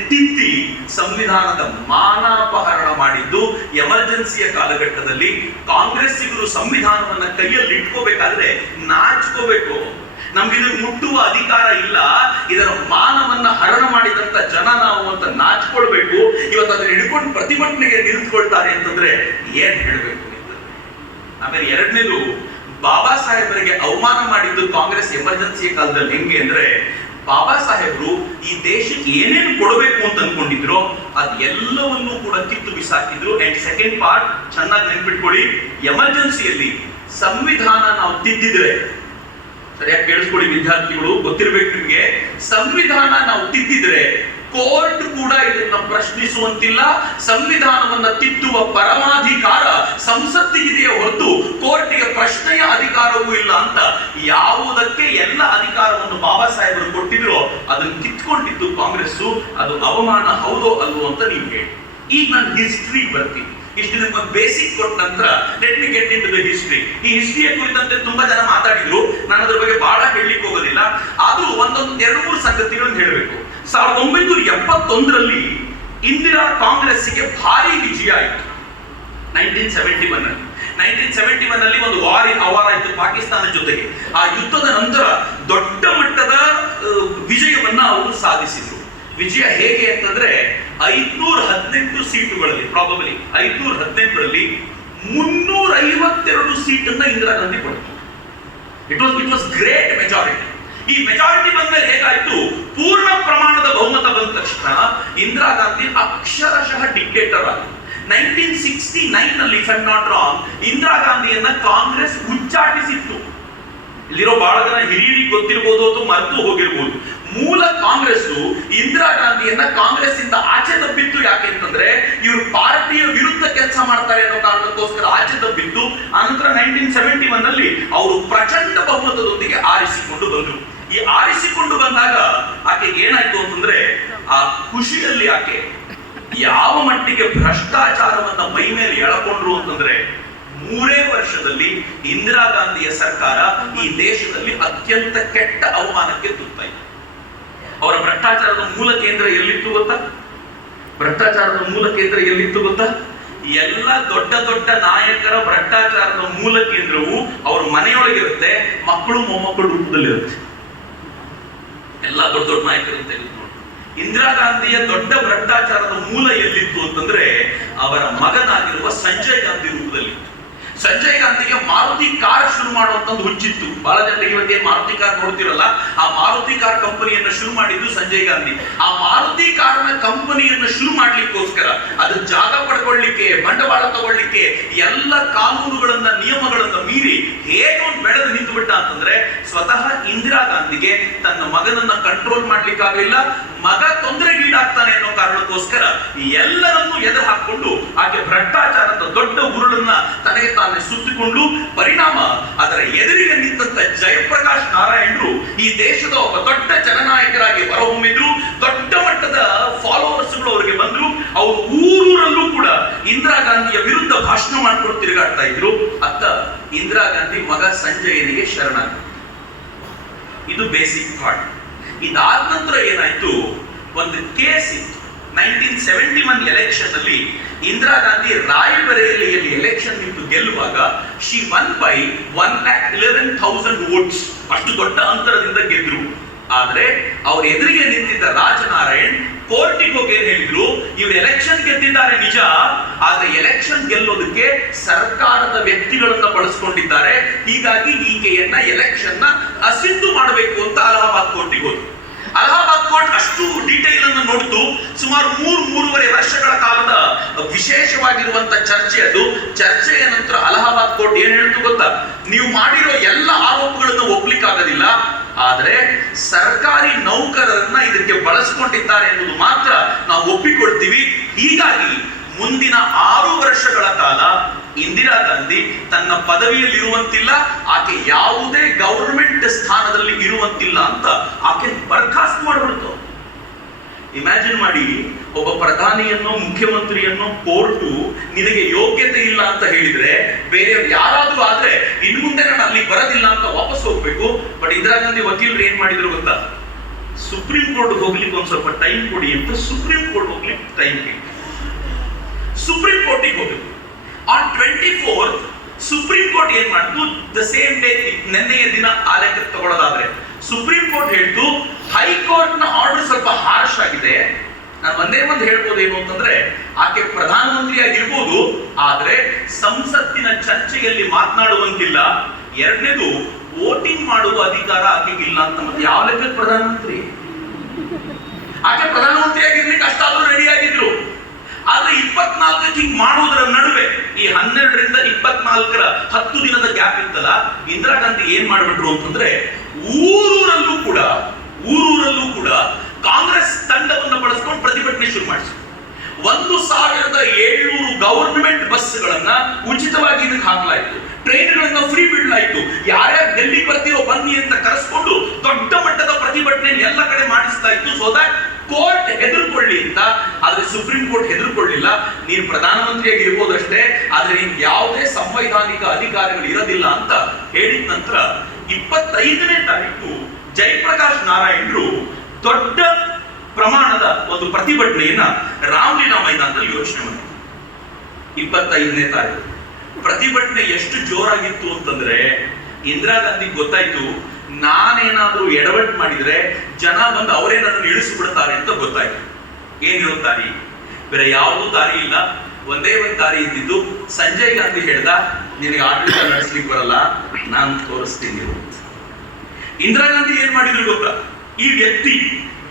ತಿದ್ದಿ ಸಂವಿಧಾನದ ಮಾನಾಪಹರಣ ಮಾಡಿದ್ದು ಎಮರ್ಜೆನ್ಸಿಯ ಕಾಲಘಟ್ಟದಲ್ಲಿ ಕಾಂಗ್ರೆಸ್ಸಿಗರು ಸಂವಿಧಾನವನ್ನ ಕೈಯಲ್ಲಿ ಇಟ್ಕೋಬೇಕಾದ್ರೆ ನಾಚ್ಕೋಬೇಕು. ನಮ್ಗೆ ಇದನ್ನ ಮುಟ್ಟುವ ಅಧಿಕಾರ ಇಲ್ಲ. ಇದರ ಮಾನವನ್ನ ಹರಣ ಮಾಡಿದಂತ ಜನ ನಾವು ಅಂತ ನಾಚ್ಕೊಳ್ಬೇಕು. ಇವತ್ತು ಅದನ್ನ ಹಿಡ್ಕೊಂಡು ಪ್ರತಿಭಟನೆಗೆ ನಿಂತ್ಕೊಳ್ತಾರೆ ಅಂತಂದ್ರೆ ಏನ್ ಹೇಳ್ಬೇಕು ಆಮೇಲೆ ಎರಡನೇದು, ಬಾಬಾ ಸಾಹೇಬರಿಗೆ ಅವಮಾನ ಮಾಡಿದ್ದು ಕಾಂಗ್ರೆಸ್ ಎಮರ್ಜೆನ್ಸಿ ಕಾಲದಲ್ಲಿ ಹೆಂಗೆ ಅಂದ್ರೆ ಬಾಬಾ ಸಾಹೇಬರು ಈ ದೇಶಕ್ಕೆ ಏನೇನು ಕೊಡಬೇಕು ಅಂತ ಅನ್ಕೊಂಡಿದ್ರು ಅದೆಲ್ಲವನ್ನೂ ಕೂಡ ಕಿತ್ತು ಬಿಸಾಕಿದ್ರು. ಅಂಡ್ ಸೆಕೆಂಡ್ ಪಾರ್ಟ್ ಚೆನ್ನಾಗಿ ನೆನ್ಪಿಟ್ಕೊಳ್ಳಿ. ಎಮರ್ಜೆನ್ಸಿಯಲ್ಲಿ ಸಂವಿಧಾನ ನಾವು ತಿದ್ದಿದ್ರೆ, ಸರಿಯಾಗಿ ಕೇಳಿಸ್ಕೊಳ್ಳಿ ವಿದ್ಯಾರ್ಥಿಗಳು, ಗೊತ್ತಿರ್ಬೇಕು ನಿಮಗೆ. ಸಂವಿಧಾನ ನಾವು ತಿದ್ದಿದ್ರೆ ಕೋರ್ಟ್ ಕೂಡ ಇದನ್ನ ಪ್ರಶ್ನಿಸುವಂತಿಲ್ಲ. ಸಂವಿಧಾನವನ್ನ ತಿದ್ದುವ ಪರಮಾಧಿಕಾರ ಸಂಸತ್ತಿಗಿದೆಯೇ ಹೊರತು ಕೋರ್ಟಿಗೆ ಪ್ರಶ್ನೆಯ ಅಧಿಕಾರವೂ ಇಲ್ಲ ಅಂತ ಯಾವುದಕ್ಕೆ ಅದನ್ನು ಕಿತ್ಕೊಂಡಿದ್ದು ಕಾಂಗ್ರೆಸ್ ಅದು ಅವಮಾನ ಹೌದೋ ಅಲ್ವೋ ಅಂತ ನೀವು ಹೇಳಿ. ಈಗ ನಾನು ಹಿಸ್ಟ್ರಿ ಬರ್ತೀನಿ ಇಷ್ಟು ನಿಮ್ಗೆ ಬೇಸಿಕ್ ಕೊಟ್ಟ ನಂತರ let me get into the history ಈ ಹಿಸ್ಟ್ರಿಯ ಕುರಿತಂತೆ ತುಂಬಾ ಜನ ಮಾತಾಡಿದ್ರು. ನಾನು ಅದ್ರ ಬಗ್ಗೆ ಬಹಳ ಹೇಳಲಿಕ್ಕೆ ಹೋಗೋದಿಲ್ಲ. ಆದ್ರೂ ಒಂದೊಂದು, ಎರಡು, ಮೂರು ಸಂಗತಿಗಳನ್ನು ಹೇಳಬೇಕು. ಸಾವಿರದ ಒಂಬೈನೂರ ಎಪ್ಪತ್ತೊಂದರಲ್ಲಿ ಇಂದಿರಾ ಕಾಂಗ್ರೆಸ್ಸಿಗೆ ಭಾರಿ ವಿಜಯ ಆಯಿತು. ನೈನ್ಟೀನ್ ಸೆವೆಂಟಿ ಒನ್ ಅಲ್ಲಿ. ನೈನ್ಟೀನ್ ಸೆವೆಂಟಿ ಒನ್ ಅಲ್ಲಿ ಒಂದು ವಾರ್ ಅವಾರ ಆಯಿತು ಪಾಕಿಸ್ತಾನ ಜೊತೆಗೆ. ಆ ಯುದ್ಧದ ನಂತರ ದೊಡ್ಡ ಮಟ್ಟದ ವಿಜಯವನ್ನ ಅವರು ಸಾಧಿಸಿದ್ರು. ವಿಜಯ ಹೇಗೆ ಅಂತಂದ್ರೆ ಐದ್ನೂರ ಹದಿನೆಂಟು ಸೀಟುಗಳಲ್ಲಿ ಪ್ರಾಬಬಲಿ ಐದ್ನೂರ ಹದಿನೆಂಟರಲ್ಲಿ ಮುನ್ನೂರ ಐವತ್ತೆರಡು ಸೀಟನ್ನ ಇಂದಿರಾ ಗಾಂಧಿ ಪಡೆದರು it was it was great majority ಈ ಮೆಜಾರಿಟಿ ಬಂದ್ಮೇಲೆ ಹೇಗಾಯ್ತು? ಪೂರ್ಣ ಪ್ರಮಾಣದ ಬಹುಮತ ಬಂದ ತಕ್ಷಣ ಇಂದಿರಾ ಗಾಂಧಿ ಅಕ್ಷರಶಃ ಡಿಕ್ಟೇಟರ್ ಆಗಿ ನೈನ್ಟೀನ್ ಸಿಕ್ಸ್ಟಿ ನೈನ್ ಅಲ್ಲಿ if I'm not wrong Indira ಗಾಂಧಿಯನ್ನ Congress ಉಚ್ಚಾಟಿಸಿತ್ತು ಇಲ್ಲಿರೋ ಬಹಳ ಜನ ಹಿರಿಯರಿಗೆ ಗೊತ್ತಿರ್ಬೋದು ಅಥವಾ ಮರೆತು ಹೋಗಿರ್ಬೋದು. ಮೂಲ ಕಾಂಗ್ರೆಸ್ ಇಂದಿರಾ ಗಾಂಧಿಯನ್ನ ಕಾಂಗ್ರೆಸ್ ಇಂದ ಆಚೆ ತಪ್ಪಿತ್ತು ಯಾಕೆ ಅಂತಂದ್ರೆ, ಇವರು ಪಾರ್ಟಿಯ ವಿರುದ್ಧ ಕೆಲಸ ಮಾಡ್ತಾರೆ ಅನ್ನೋ ಕಾರಣಕ್ಕೋಸ್ಕರ ಆಚೆ ತಪ್ಪಿತ್ತು. ಆನಂತರ ನೈನ್ಟೀನ್ ಸೆವೆಂಟಿ ಒನ್ ಅಲ್ಲಿ ಅವರು ಪ್ರಚಂಡ ಬಹುಮತದೊಂದಿಗೆ ಆರಿಸಿಕೊಂಡು ಬಂದರು. ಈ ಆರಿಸಿಕೊಂಡು ಬಂದಾಗ ಆಕೆ ಏನಾಯ್ತು ಅಂತಂದ್ರೆ, ಆ ಖುಷಿಯಲ್ಲಿ ಆಕೆ ಯಾವ ಮಟ್ಟಿಗೆ ಭ್ರಷ್ಟಾಚಾರವನ್ನ ಮೈ ಮೇಲೆ ಎಳಕೊಂಡ್ರು ಅಂತಂದ್ರೆ ಮೂರೇ ವರ್ಷದಲ್ಲಿ ಇಂದಿರಾ ಗಾಂಧಿಯ ಸರ್ಕಾರ ಈ ದೇಶದಲ್ಲಿ ಅತ್ಯಂತ ಕೆಟ್ಟ ಅವಮಾನಕ್ಕೆ ತುತ್ತಾಯಿತು. ಅವರ ಭ್ರಷ್ಟಾಚಾರದ ಮೂಲ ಕೇಂದ್ರ ಎಲ್ಲಿತ್ತು ಗೊತ್ತಾ? ಭ್ರಷ್ಟಾಚಾರದ ಮೂಲ ಕೇಂದ್ರ ಎಲ್ಲಿತ್ತು ಗೊತ್ತಾ? ಎಲ್ಲ ದೊಡ್ಡ ದೊಡ್ಡ ನಾಯಕರ ಭ್ರಷ್ಟಾಚಾರದ ಮೂಲ ಕೇಂದ್ರವು ಅವ್ರ ಮನೆಯೊಳಗಿರುತ್ತೆ, ಮಕ್ಕಳು ಮೊಮ್ಮಕ್ಕಳು ರೂಪದಲ್ಲಿರುತ್ತೆ. ಎಲ್ಲ ದೊಡ್ಡ ದೊಡ್ಡ ನಾಯಕರು ಅಂತ ಇಂದಿರಾ ಗಾಂಧಿಯ ದೊಡ್ಡ ಭ್ರಷ್ಟಾಚಾರದ ಮೂಲ ಎಲ್ಲಿತ್ತು ಅಂತಂದ್ರೆ ಅವರ ಮಗನಾಗಿರುವ ಸಂಜಯ್ ಗಾಂಧಿ ರೂಪದಲ್ಲಿ ಸಂಜಯ್ ಗಾಂಧಿಗೆ ಮಾರುತಿ ಕಾರ್ ಶುರು ಮಾಡುವಂತ ಒಂದು ಹುಚ್ಚಿತ್ತು. ಬಹಳ ಜನರಿಗೆ ಇವತ್ತೇ ಮಾರುತಿ ಕಾರ್ ನೋಡ್ತಿರಲ್ಲ? ಆ ಮಾರುತಿ ಕಾರ್ ಕಂಪನಿಯನ್ನು ಶುರು ಮಾಡಿದ್ದು ಸಂಜಯ್ ಗಾಂಧಿ. ಆ ಮಾರುತಿ ಕಾರ್ನ ಕಂಪನಿಯನ್ನು ಶುರು ಮಾಡ್ಲಿಕ್ಕೋಸ್ಕರ ಅದು ಜಾಗ ಪಡ್ಕೊಳ್ಳಿಕ್ಕೆ, ಬಂಡವಾಳ ತಗೊಳ್ಳಿಕ್ಕೆ ಎಲ್ಲ ಕಾನೂನುಗಳನ್ನ, ನಿಯಮಗಳನ್ನ ಮೀರಿ ಹೇಗೆ ಬೆಳೆದು ನಿಂತು ಬಿಟ್ಟ ಅಂತಂದ್ರೆ ಸ್ವತಃ ಇಂದಿರಾ ಗಾಂಧಿಗೆ ತನ್ನ ಮಗನನ್ನ ಕಂಟ್ರೋಲ್ ಮಾಡ್ಲಿಕ್ಕಾಗಲಿಲ್ಲ ಮಗ ತೊಂದರೆಗೀಡಾಗ್ತಾನೆ ಅನ್ನೋ ಕಾರಣಕ್ಕೋಸ್ಕರ ಎಲ್ಲರನ್ನೂ ಎದುರು ಹಾಕೊಂಡು ಆಕೆ ಭ್ರಷ್ಟಾಚಾರದ ದೊಡ್ಡ ಉರುಳನ್ನ ತನಗೆ ತಾನೇ ಸುತ್ತಿಕೊಂಡು ಪರಿಣಾಮ ಅದರ ಎದುರಿಗೆ ನಿಂತ ಜಯಪ್ರಕಾಶ್ ನಾರಾಯಣರು ಈ ದೇಶದ ಒಬ್ಬ ದೊಡ್ಡ ಜನನಾಯಕರಾಗಿ ಹೊರಹೊಮ್ಮಿದ್ರು, ದೊಡ್ಡ ಮಟ್ಟದ ಫಾಲೋವರ್ಸ್ಗಳು ಅವರಿಗೆ ಬಂದ್ರು. ಅವರು ಊರೂರಲ್ಲೂ ಕೂಡ ಇಂದಿರಾ ಗಾಂಧಿಯ ವಿರುದ್ಧ ಭಾಷಣ ಮಾಡ್ಕೊಂಡು ತಿರುಗಾಡ್ತಾ ಇದ್ರು. ಅತ್ತ ಇಂದಿರಾ ಗಾಂಧಿ ಮಗ ಸಂಜಯನಿಗೆ ಶರಣ ಇದು ಬೇಸಿಕ್ ಥಾಟ್ ಇದಾದ ನಂತರ ಏನಾಯ್ತು? ಒಂದು ಕೇಸ್ ಇತ್ತು. ನೈನ್ಟೀನ್ ಸೆವೆಂಟಿ ಒನ್ ಎಲೆಕ್ಷನ್ ಅಲ್ಲಿ ಇಂದಿರಾ ಗಾಂಧಿ ರಾಯ್ಬರೇಲಿಯಲ್ಲಿ ಎಲೆಕ್ಷನ್ ನಿಂತು ಗೆಲ್ಲುವಾಗ she won by one lakh eleven thousand votes ಅಷ್ಟು ದೊಡ್ಡ ಅಂತರದಿಂದ ಗೆದ್ರು. ಆದ್ರೆ ಅವ್ರ ಎದುರಿಗೆ ನಿಂತಿದ್ದ ರಾಜನಾರಾಯಣ್ ಕೋರ್ಟಿಗೆ ಹೋಗಿ ಏನ್ ಹೇಳಿದ್ರು? ಇವ್ರು ಎಲೆಕ್ಷನ್ ಗೆದ್ದಿದ್ದಾರೆ ನಿಜ, ಆದ್ರೆ ಎಲೆಕ್ಷನ್ ಗೆಲ್ಲೋದಕ್ಕೆ ಸರ್ಕಾರದ ವ್ಯಕ್ತಿಗಳನ್ನ ಬಳಸ್ಕೊಂಡಿದ್ದಾರೆ. ಹೀಗಾಗಿ ಈಕೆಯನ್ನ ಎಲೆಕ್ಷನ್ನ ಅಸಿಂಧು ಮಾಡಬೇಕು ಅಂತ ಅಲಹಾಬಾದ್ ಕೋರ್ಟಿಗೆ ಹೋದ್ರು. ಅಲಹಾಬಾದ್ ಕೋರ್ಟ್ ಅಷ್ಟು ಡೀಟೇಲ್ ಅನ್ನು ನೋಡಿತು. ಸುಮಾರು ಮೂರು, ಮೂರುವರೆ ವರ್ಷಗಳ ಕಾಲದ ವಿಶೇಷವಾಗಿರುವಂತ ಚರ್ಚೆ ಅದು. ಚರ್ಚೆಯ ನಂತರ ಅಲಹಾಬಾದ್ ಕೋರ್ಟ್ ಏನ್ ಹೇಳ್ತು ಗೊತ್ತಾ? ನೀವು ಮಾಡಿರೋ ಎಲ್ಲ ಆರೋಪಗಳನ್ನು ಒಪ್ಲಿಕ್ಕಾಗೋದಿಲ್ಲ. ಆದ್ರೆ ಸರ್ಕಾರಿ ನೌಕರರನ್ನ ಇದಕ್ಕೆ ಬಳಸ್ಕೊಂಡಿದ್ದಾರೆ ಎನ್ನುವುದು ಮಾತ್ರ ನಾವು ಒಪ್ಪಿಕೊಳ್ತೀವಿ. ಹೀಗಾಗಿ ಮುಂದಿನ ಆರು ವರ್ಷಗಳ ಕಾಲ ಇಂದಿರಾ ಗಾಂಧಿ ತನ್ನ ಪದವಿಯಲ್ಲಿ ಇರುವಂತಿಲ್ಲ ಆಕೆ ಯಾವುದೇ ಗವರ್ಮೆಂಟ್ ಸ್ಥಾನದಲ್ಲಿ ಇರುವಂತಿಲ್ಲ ಅಂತ ಆಕೆ ಬರ್ಖಾಸ್ತ್ ಮಾಡಿಬಿಡ್ತು ಇಮ್ಯಾಜಿನ್ ಮಾಡಿ, ಒಬ್ಬ ಪ್ರಧಾನಿಯನ್ನು, ಮುಖ್ಯಮಂತ್ರಿಯನ್ನು ಕೋರ್ಟು ನಿನಗೆ ಯೋಗ್ಯತೆ ಇಲ್ಲ ಅಂತ ಹೇಳಿದ್ರೆ ಬೇರೆ ಯಾರಾದ್ರೂ ಆದ್ರೆ ಇನ್ನು ಮುಂದೆ ನಾನು ಅಲ್ಲಿ ಬರೋದಿಲ್ಲ ಅಂತ ವಾಪಸ್ ಹೋಗ್ಬೇಕು. ಬಟ್ ಇಂದಿರಾ ಗಾಂಧಿ ವಕೀಲರು ಏನ್ ಮಾಡಿದ್ರು ಗೊತ್ತಾ? ಸುಪ್ರೀಂ ಕೋರ್ಟ್ ಹೋಗ್ಲಿಕ್ಕೆ ಒಂದ್ ಸ್ವಲ್ಪ ಟೈಮ್ ಕೊಡಿ ಅಂತ ಸುಪ್ರೀಂ ಕೋರ್ಟ್ ಹೋಗ್ಲಿಕ್ಕೆ ಟೈಮ್ ಸುಪ್ರೀಂ ಕೋರ್ಟಿಗೆ ಹೋಗಿದ್ರು on twenty fourth supreme court ಏನ್ ಮಾಡ್ತು? ದ ಸೇಮ್ ಡೇ ನಿನ್ನೆಯ ದಿನ ಆ ಲೆಕ್ಕ ತಗೊಳ್ಳೋದಾದ್ರೆ ಸುಪ್ರೀಂ ಕೋರ್ಟ್ ಹೇಳ್ತು ಹೈಕೋರ್ಟ್ನ ಆರ್ಡರ್ ಸ್ವಲ್ಪ ಹಾರ್ಶ್ ಆಗಿದೆ. ನಾನು ಒಂದೇ ಒಂದು ಹೇಳ್ಬೋದು ಏನು ಅಂತಂದ್ರೆ, ಆಕೆ ಪ್ರಧಾನಮಂತ್ರಿ ಆಗಿರ್ಬೋದು ಆದ್ರೆ ಸಂಸತ್ತಿನ ಚರ್ಚೆಯಲ್ಲಿ ಮಾತನಾಡುವಂತಿಲ್ಲ. ಎರಡನೇದು ವೋಟಿಂಗ್ ಮಾಡುವ ಅಧಿಕಾರ ಆಕೆಗಿಲ್ಲ ಅಂತ ಮತ್ತೆ ಯಾವ ಲೆಕ್ಕ ಪ್ರಧಾನಮಂತ್ರಿ? ಆಕೆ ಪ್ರಧಾನಮಂತ್ರಿ ಆಗಿರ್ಲಿಕ್ಕೆ ಅಷ್ಟಾದ್ರೂ ರೆಡಿ ಆಗಿದ್ರು. ಆದ್ರೆ ಇಪ್ಪತ್ನಾಲ್ಕಕ್ಕೆ ಹಿಂಗ್ ಮಾಡುವುದರ ನಡುವೆ ಈ ಹನ್ನೆರಡರಿಂದ ಇಪ್ಪತ್ನಾಲ್ಕರ ಹತ್ತು ದಿನದ ಗ್ಯಾಪ್ ಇತ್ತಲ್ಲ, ಇಂದಿರಾ ಗಾಂಧಿ ಏನ್ ಮಾಡ್ಬಿಟ್ರು ಅಂತಂದ್ರೆ ಊರೂರಲ್ಲೂ ಕೂಡ ಊರೂರಲ್ಲೂ ಕೂಡ ಕಾಂಗ್ರೆಸ್ ತಂಡವನ್ನು ಬಳಸ್ಕೊಂಡು ಪ್ರತಿಭಟನೆ ಶುರು ಮಾಡಿಸಿ ಒಂದು ಸಾವಿರದ ಏಳ್ನೂರು ಗವರ್ನಮೆಂಟ್ ಬಸ್ಗಳನ್ನ ಉಚಿತವಾಗಿ ಇದಕ್ಕೆ ಹಾಕಲಾಯಿತು. ಟ್ರೈನ್ಗಳನ್ನ ಫ್ರೀ ಬಿಡಲಾಯಿತು. ಯಾರ್ಯಾರು ಡೆಲ್ಲಿ ಬರ್ತಿರೋ ಬನ್ನಿ ಅಂತ ಕರೆಸ್ಕೊಂಡು ದೊಡ್ಡ ಮಟ್ಟದ ಪ್ರತಿಭಟನೆ ಎಲ್ಲ ಕಡೆ ಮಾಡಿಸ್ತಾ ಇತ್ತು ಸೋ ದಟ್ ಕೋರ್ಟ್ ಹೆದರ್ಕೊಳ್ಳಿ ಅಂತ ಆದ್ರೆ ಸುಪ್ರೀಂ ಕೋರ್ಟ್ ಹೆದರ್ಕೊಳ್ಳಿಲ್ಲ. ನೀನು ಪ್ರಧಾನಮಂತ್ರಿಯಾಗಿ ಇರ್ಬೋದಷ್ಟೇ ಆದ್ರೆ ನಿನ್ ಯಾವುದೇ ಸಂವೈಧಾನಿಕ ಅಧಿಕಾರಗಳು ಇರೋದಿಲ್ಲ ಅಂತ ಹೇಳಿದ ನಂತರ ಇಪ್ಪತ್ತೈದನೇ ತಾರೀಕು ಜಯಪ್ರಕಾಶ್ ನಾರಾಯಣರು ದೊಡ್ಡ ಪ್ರಮಾಣದ ಒಂದು ಪ್ರತಿಭಟನೆಯನ್ನ ರಾಮಲೀಲಾ ಮೈದಾನದಲ್ಲಿ ಯೋಚನೆ ಮಾಡಿದ್ರು. ಇಪ್ಪತ್ತೈದನೇ ತಾರೀಕು. ಪ್ರತಿಭಟನೆ ಎಷ್ಟು ಜೋರಾಗಿತ್ತು ಅಂತಂದ್ರೆ, ಇಂದಿರಾ ಗಾಂಧಿ ಗೊತ್ತಾಯ್ತು ನಾನೇನಾದ್ರೂ ಎಡವಟ್ ಮಾಡಿದ್ರೆ ಜನ ಬಂದು ಅವರೇ ನನ್ನನ್ನು ಇಳಿಸಿಬಿಡ್ತಾರೆ ಅಂತ ಗೊತ್ತಾಯ್ತು. ಏನಿರೋ ದಾರಿ? ಬೇರೆ ಯಾವುದೂ ದಾರಿ ಇಲ್ಲ. ಒಂದೇ ಒಂದು ದಾರಿ ಇದ್ದಿದ್ದು, ಸಂಜಯ್ ಗಾಂಧಿ ಹೇಳ್ದ, ನಿನಗೆ ಆಡಳಿತ ನಡೆಸ್ಲಿಕ್ಕೆ ಬರಲ್ಲ, ನಾನು ತೋರಿಸ್ತೀನಿ. ಇಂದಿರಾ ಗಾಂಧಿ ಏನ್ ಮಾಡಿದ್ರು ಗೊತ್ತಾ? ಈ ವ್ಯಕ್ತಿ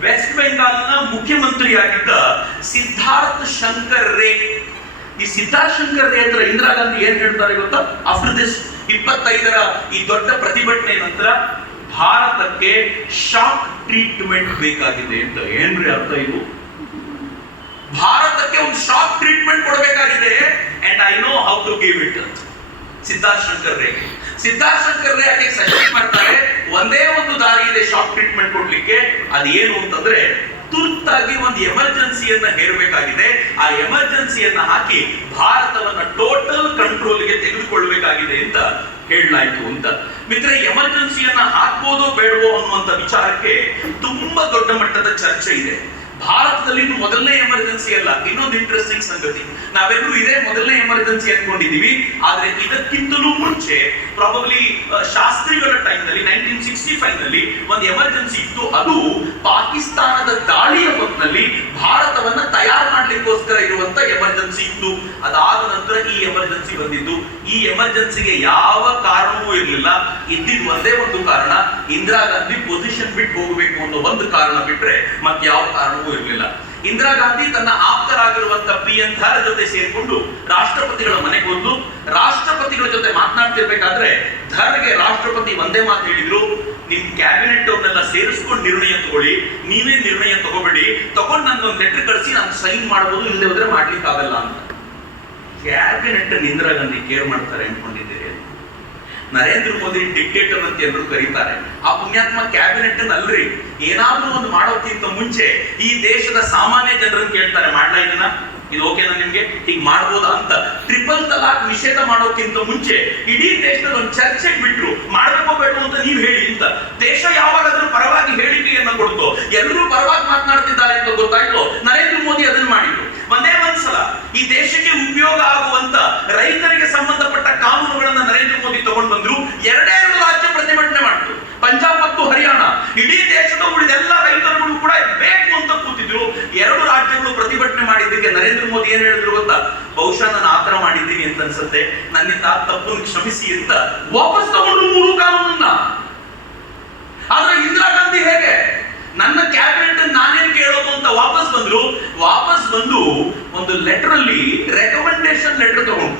ವೆಸ್ಟ್ ಬೆಂಗಾಲ್ನ ಮುಖ್ಯಮಂತ್ರಿಯಾಗಿದ್ದ ಸಿದ್ಧಾರ್ಥ ಶಂಕರ್ ರೇ. ಈ ಸಿದ್ಧಾರ್ಥ್ ಶಂಕರ್ ರೇ ಹತ್ರ ಇಂದಿರಾ ಗಾಂಧಿ ಏನ್ ಹೇಳ್ತಾರೆ ಗೊತ್ತಾ? ಆಫ್ಟರ್ ಇಪ್ಪತ್ತೈದರ ಈ ದೊಡ್ಡ ಪ್ರತಿಭಟನೆ ನಂತರ ಭಾರತಕ್ಕೆ ಶಾಕ್ ಟ್ರೀಟ್ಮೆಂಟ್ ಬೇಕಾಗಿದೆ ಅಂತ ಏನ್ರಿ ಅರ್ಥ ಇದು? ಭಾರತಕ್ಕೆ ಒಂದು shock treatment ಕೊಡಬೇಕಾಗಿದೆ and I know how to give it Siddharth Shankar Ray. Siddharth Shankar ರೇ ಅದಕ್ಕೆ ಸಜೆಸ್ಟ್ ಮಾಡ್ತಾರೆ? ಒಂದೇ ಒಂದು ದಾರಿ ಇದೆ ಶಾಕ್ ಟ್ರೀಟ್ಮೆಂಟ್ ಕೊಡ್ಲಿಕ್ಕೆ. ಅದೇನು ಅಂತಂದ್ರೆ ತುರ್ತಾಗಿ ಒಂದು ಎಮರ್ಜೆನ್ಸಿಯನ್ನ ಹೇರಬೇಕಾಗಿದೆ. ಆ ಎಮರ್ಜೆನ್ಸಿಯನ್ನ ಹಾಕಿ ಭಾರತವನ್ನ ಟೋಟಲ್ ಕಂಟ್ರೋಲ್ಗೆ ತೆಗೆದುಕೊಳ್ಳಬೇಕಾಗಿದೆ ಅಂತ ಹೇಳಲಾಯ್ತು ಅಂತ. ಮಿತ್ರ ಎಮರ್ಜೆನ್ಸಿಯನ್ನ ಹಾಕ್ಬೋದೋ ಬೇಡವೋ ಅನ್ನುವಂತ ವಿಚಾರಕ್ಕೆ ತುಂಬಾ ದೊಡ್ಡ ಮಟ್ಟದ ಚರ್ಚೆ ಇದೆ. ಭಾರತದಲ್ಲಿ ಇನ್ನು ಮೊದಲನೇ ಎಮರ್ಜೆನ್ಸಿ ಅಲ್ಲ, ಇನ್ನೊಂದು ಇಂಟ್ರೆಸ್ಟಿಂಗ್ ಸಂಗತಿ. ನಾವೆಲ್ಲರೂ ಇದೇ ಮೊದಲನೇ ಎಮರ್ಜೆನ್ಸಿ ಅನ್ಕೊಂಡಿದೀವಿ ಆದ್ರೆ ಇದಕ್ಕಿಂತಲೂ ಮುಂಚೆ ಪ್ರಾಬಬ್ಲಿ ಶಾಸ್ತ್ರಿಗಳ ಟೈಮ್ನಲ್ಲಿ ನೈನ್ಟೀನ್ ಸಿಕ್ಸ್ಟಿ ಫೈವ್ನಲ್ಲಿ ಒಂದು ಎಮರ್ಜೆನ್ಸಿ ಇತ್ತು. ಅದು ಪಾಕಿಸ್ತಾನದ ದಾಳಿಯ ಹೊತ್ತಿನಲ್ಲಿ ಭಾರತವನ್ನ ತಯಾರು ಮಾಡ್ಲಿಕ್ಕೋಸ್ಕರ ಇರುವಂತ ಎಮರ್ಜೆನ್ಸಿ ಇತ್ತು ಅದಾದ ನಂತರ ಈ ಎಮರ್ಜೆನ್ಸಿ ಬಂದಿದ್ದು. ಈ ಎಮರ್ಜೆನ್ಸಿಗೆ ಯಾವ ಕಾರಣವೂ ಇರಲಿಲ್ಲ. ಇದ್ದಿದ್ ಒಂದೇ ಒಂದು ಕಾರಣ, ಇಂದಿರಾ ಗಾಂಧಿ ಪೊಸಿಷನ್ ಬಿಟ್ಟು ಹೋಗಬೇಕು ಅನ್ನೋ ಒಂದು ಕಾರಣ ಬಿಟ್ರೆ ಮತ್ತೆ ಯಾವ ಕಾರಣವೂ ಇರಲಿಲ್ಲ. ಇಂದಿರಾ ಗಾಂಧಿ ತನ್ನ ಆಪ್ತರಾಗಿರುವಂತ ಪಿ ಎನ್ ಧರ್ ಜೊತೆ ಸೇರಿಕೊಂಡು ರಾಷ್ಟ್ರಪತಿಗಳ ಮನೆಗೆ ಬಂದು ರಾಷ್ಟ್ರಪತಿಗಳ ಜೊತೆ ಮಾತನಾಡ್ತಿರ್ಬೇಕಾದ್ರೆ ಧರ್ಗೆ ರಾಷ್ಟ್ರಪತಿ ಒಂದೇ ಮಾತು ಹೇಳಿದ್ರು, ನಿಮ್ ಕ್ಯಾಬಿನೆಟ್ ಅವ್ರನ್ನೆಲ್ಲ ಸೇರಿಸ್ಕೊಂಡು ನಿರ್ಣಯ ತಗೊಳ್ಳಿ, ನೀವೇ ನಿರ್ಣಯ ತಗೋಬೇಡಿ, ತಗೊಂಡು ಒಂದು ಲೆಟರ್ ಕಳಿಸಿ ನಾನು ಸೈನ್ ಮಾಡಬಹುದು ಇಲ್ಲದೆ ಹೋದ್ರೆ ಮಾಡ್ಲಿಕ್ಕೆ ಆಗಲ್ಲ ಅಂತ. ಕ್ಯಾಬಿನೆಟ್ ಇಂದಿರಾ ಗಾಂಧಿ ಕೇರ್ ಮಾಡ್ತಾರೆ ಅನ್ಕೊಂಡಿದ್ದೀರಿ ನರೇಂದ್ರ ಮೋದಿ ಡಿಕ್ಟೇಟರ್ ಅಂತ ಎಲ್ಲರೂ ಕರೀತಾರೆ. ಆ ಪುಣ್ಯಾತ್ಮ ಕ್ಯಾಬಿನೆಟ್ ಅಲ್ರಿ ಏನಾದ್ರೂ ಒಂದು ಮಾಡೋಕ್ಕಿಂತ ಮುಂಚೆ ಈ ದೇಶದ ಸಾಮಾನ್ಯ ಜನರನ್ನು ಕೇಳ್ತಾರೆ, ಮಾಡ್ಲಾ ಇದನ್ನ? ಇದು ಓಕೆನಾ ನಿಮ್ಗೆ? ಹೀಗ್ ಮಾಡ್ಬೋದಾ ಅಂತ. ಟ್ರಿಪಲ್ ತಲಾಕ್ ನಿಷೇಧ ಮಾಡೋಕ್ಕಿಂತ ಮುಂಚೆ ಇಡೀ ದೇಶದಲ್ಲಿ ಒಂದು ಚರ್ಚೆಗೆ ಬಿಟ್ರು, ಮಾಡ್ಬೇಕೋ ಬೇಡ ಅಂತ ನೀವು ಹೇಳಿ ಅಂತ. ದೇಶ ಯಾವಾಗಾದ್ರೂ ಪರವಾಗಿ ಹೇಳಿಕೆಯನ್ನ ಕೊಡ್ತೋ ಎಲ್ಲರೂ ಪರವಾಗಿ ಮಾತನಾಡ್ತಿದ್ದಾರೆ ಅಂತ ಗೊತ್ತಾಯ್ತು? ನರೇಂದ್ರ ಮೋದಿ ಅದನ್ನ ಮಾಡಿದ್ರು. ಒಂದ್ಸಲ ಈ ದೇಶಕ್ಕೆ ಉಪಯೋಗ ಆಗುವಂತ ರೈತರಿಗೆ ಸಂಬಂಧಪಟ್ಟ ಕಾನೂನುಗಳನ್ನ ನರೇಂದ್ರ ಮೋದಿ ತಗೊಂಡು ಬಂದ್ರು ಎರಡೇ ಎರಡು ರಾಜ್ಯ ಪ್ರತಿಭಟನೆ ಮಾಡಿದ್ರು ಪಂಜಾಬ್ ಮತ್ತು ಹರಿಯಾಣ. ಇಡೀ ದೇಶದ ಉಳಿದೆಲ್ಲ ರೈತರುಗಳು ಕೂಡ ಬೇಕು ಅಂತ ಕೂತಿದ್ರು. ಎರಡು ರಾಜ್ಯಗಳು ಪ್ರತಿಭಟನೆ ಮಾಡಿದ್ದಕ್ಕೆ ನರೇಂದ್ರ ಮೋದಿ ಏನ್ ಹೇಳಿದ್ರು ಗೊತ್ತಾ? ಬಹುಶಃ ನಾನು ಆತರ ಮಾಡಿದ್ದೀನಿ ಅಂತ ಅನ್ಸುತ್ತೆ. ನನ್ನಿಂದ ಆ ತಪ್ಪನ್ನು ಕ್ಷಮಿಸಿ ಅಂತ ವಾಪಸ್ ತಗೊಂಡು ಮೂರು ಕಾನೂನನ್ನ ಆದ್ರೆ ಇಂದಿರಾ ಗಾಂಧಿ ಹೇಗೆ ನನ್ನ ಕ್ಯಾಬಿನೆಟ್ ನಾನೇನ್ ಕೇಳೋದು ಅಂತ ವಾಪಸ್ ಬಂದ್ರು, ವಾಪಸ್ ಬಂದು ಒಂದು ಲೆಟರ್ ಅಲ್ಲಿ ರೆಕಮೆಂಡೇಶನ್ ಲೆಟರ್ ತಗೊಂಡು.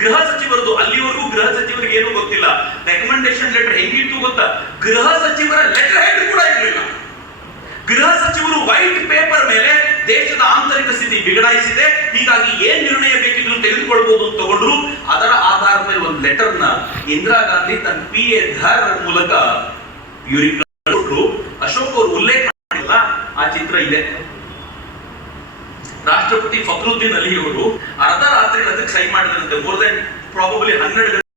ಗೃಹ ಸಚಿವರದು, ಅಲ್ಲಿವರೆಗೂ ಗೃಹ ಸಚಿವರಿಗೆ ಏನು ಗೊತ್ತಿಲ್ಲ. ರೆಕಮೆಂಡೇಶನ್ ಲೆಟರ್ ಹೆಂಗಿತ್ತು ಗೊತ್ತಾ? ಗೃಹ ಸಚಿವರ ಲೆಟರ್ ಹೆಡ್ ಕೂಡ ಇರಲಿಲ್ಲ. ಗೃಹ ಸಚಿವರು ವೈಟ್ ಪೇಪರ್ ಮೇಲೆ ದೇಶದ ಆಂತರಿಕ ಸ್ಥಿತಿ ಬಿಗಡಾಯಿಸಿದೆ. ಹೀಗಾಗಿ ಏನ್ ನಿರ್ಣಯ ಬೇಕಿದ್ರು ತೆಗೆದುಕೊಳ್ಬಹುದು ಅಂತ ತಗೊಂಡ್ರು. ಅದರ ಆಧಾರದ ಮೇಲೆ ಒಂದು ಲೆಟರ್ನ ಇಂದಿರಾ ಗಾಂಧಿ ತನ್ನ ಪಿ ಎ ಧರ್ ಮೂಲಕ ಅಶೋಕ್ ಅವರು ಉಲ್ಲೇಖ ಮಾಡಿಲ್ಲ ಆ ಚಿತ್ರ ಇದೆ. ರಾಷ್ಟ್ರಪತಿ ಫಕ್ರುದ್ದೀನ್ ಅಲಿ ಅವರು ಅರ್ಧ ರಾತ್ರಿ ಅದಕ್ಕೆ ಸೈ ಮಾಡಿದಂತೆ ಮೋರ್ ದೆನ್ ಪ್ರಾಬಬ್ಲಿ ಹನ್ನೆರಡು